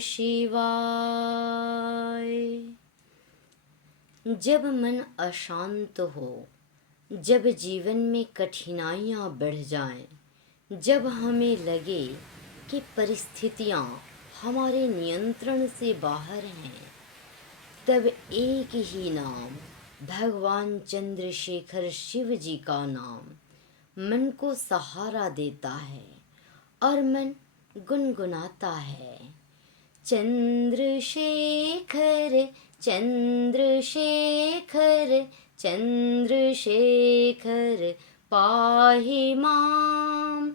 शिवाय। जब मन अशांत हो, जब जीवन में कठिनाइयाँ बढ़ जाएं, जब हमें लगे कि परिस्थितियाँ हमारे नियंत्रण से बाहर हैं, तब एक ही नाम, भगवान चंद्रशेखर शिव जी का नाम मन को सहारा देता है और मन गुनगुनाता है। चंद्रशेखर चंद्रशेखर चंद्रशेखर पाहि मां।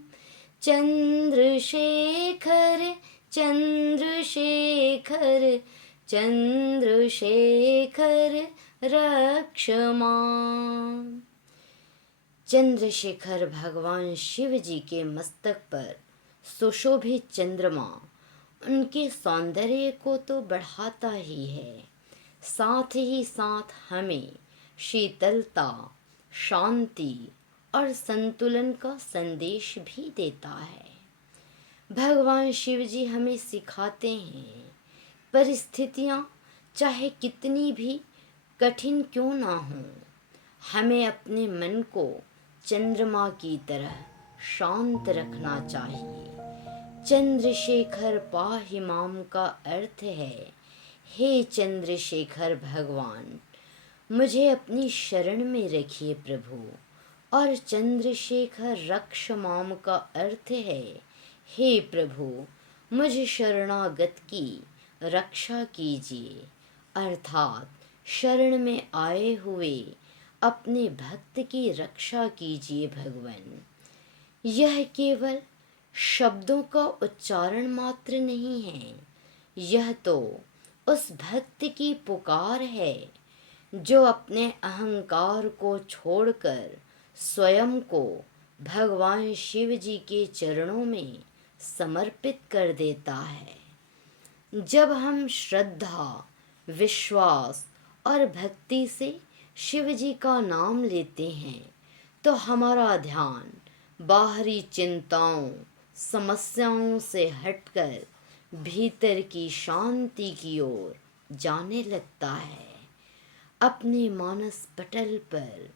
चंद्रशेखर चंद्रशेखर चंद्रशेखर रक्ष मां। चंद्रशेखर भगवान शिव जी के मस्तक पर सुशोभित चंद्रमा उनके सौंदर्य को तो बढ़ाता ही है, साथ ही साथ हमें शीतलता, शांति और संतुलन का संदेश भी देता है। भगवान शिव जी हमें सिखाते हैं, परिस्थितियाँ चाहे कितनी भी कठिन क्यों ना हों, हमें अपने मन को चंद्रमा की तरह शांत रखना चाहिए। चंद्रशेखर पाहि मां का अर्थ है, हे चंद्रशेखर भगवान, मुझे अपनी शरण में रखिए प्रभु। और चंद्रशेखर रक्ष मां का अर्थ है, हे प्रभु, मुझ शरणागत की रक्षा कीजिए। अर्थात शरण में आए हुए अपने भक्त की रक्षा कीजिए भगवान। यह केवल शब्दों का उच्चारण मात्र नहीं है, यह तो उस भक्त की पुकार है जो अपने अहंकार को छोड़कर स्वयं को भगवान शिव जी के चरणों में समर्पित कर देता है। जब हम श्रद्धा, विश्वास और भक्ति से शिव जी का नाम लेते हैं, तो हमारा ध्यान बाहरी चिंताओं, समस्याओं से हटकर भीतर की शांति की ओर जाने लगता है। अपने मानस पटल पर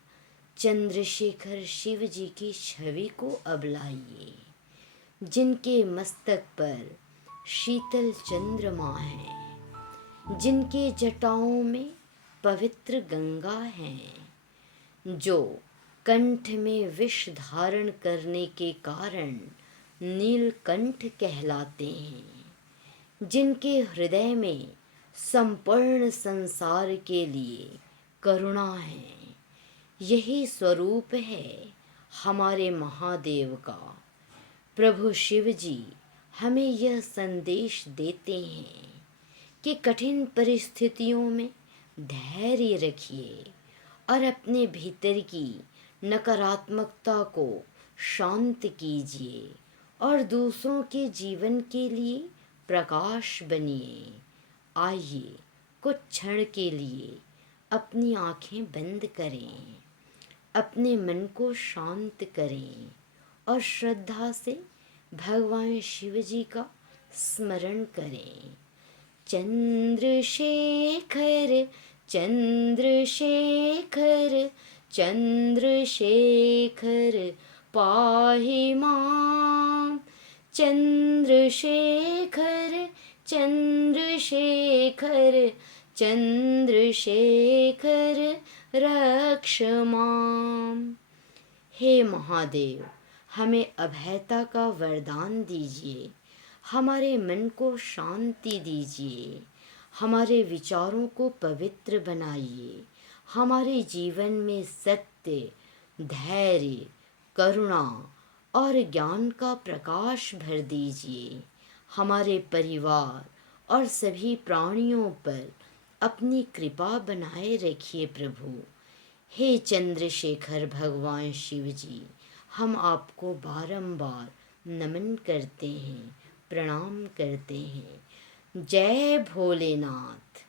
चंद्रशेखर शिव जी की छवि को अब लाइए, जिनके मस्तक पर शीतल चंद्रमा है, जिनके जटाओं में पवित्र गंगा है, जो कंठ में विष धारण करने के कारण नीलकंठ कहलाते हैं, जिनके हृदय में संपूर्ण संसार के लिए करुणा है। यही स्वरूप है हमारे महादेव का। प्रभु शिव जी हमें यह संदेश देते हैं कि कठिन परिस्थितियों में धैर्य रखिए और अपने भीतर की नकारात्मकता को शांत कीजिए और दूसरों के जीवन के लिए प्रकाश बनिए। आइए कुछ क्षण के लिए अपनी आँखें बंद करें, अपने मन को शांत करें और श्रद्धा से भगवान शिव जी का स्मरण करें। चंद्रशेखर चंद्रशेखर चंद्रशेखर पाहि मां। चंद्रशेखर चंद्रशेखर चंद्रशेखर रक्ष मां। हे महादेव, हमें अभयता का वरदान दीजिए, हमारे मन को शांति दीजिए, हमारे विचारों को पवित्र बनाइए, हमारे जीवन में सत्य, धैर्य, करुणा और ज्ञान का प्रकाश भर दीजिए। हमारे परिवार और सभी प्राणियों पर अपनी कृपा बनाए रखिए प्रभु। हे चंद्रशेखर भगवान शिव जी, हम आपको बारंबार नमन करते हैं, प्रणाम करते हैं। जय भोलेनाथ।